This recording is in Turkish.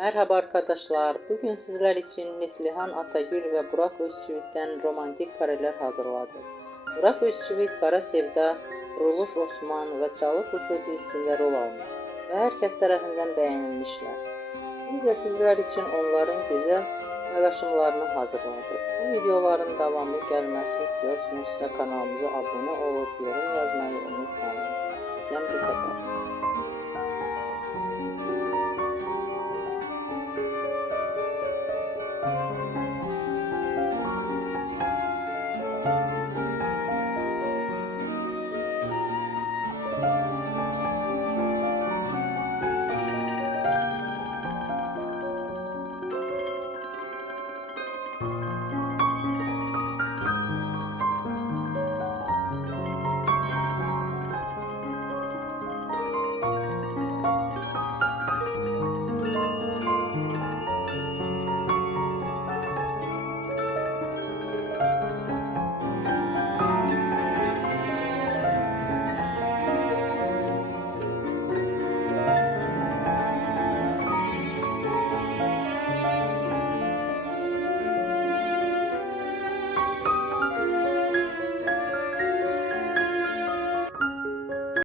Merhaba arkadaşlar. Bugün sizler için Neslihan Atagül ve Burak Özçivit'ten romantik kareler hazırladık. Burak Özçivit, Kara Sevda, Kuruluş Osman ve Çalı Kuşu dizisinde rol almış ve herkes tarafından beğenilmişler. Biz de sizler için onların güzel paylaşımlarını hazırladık. Bu videoların devamlı gelmesini istiyorsanız kanalımıza abone olup yorum yazmayı unutmayın. Yani bu kadar.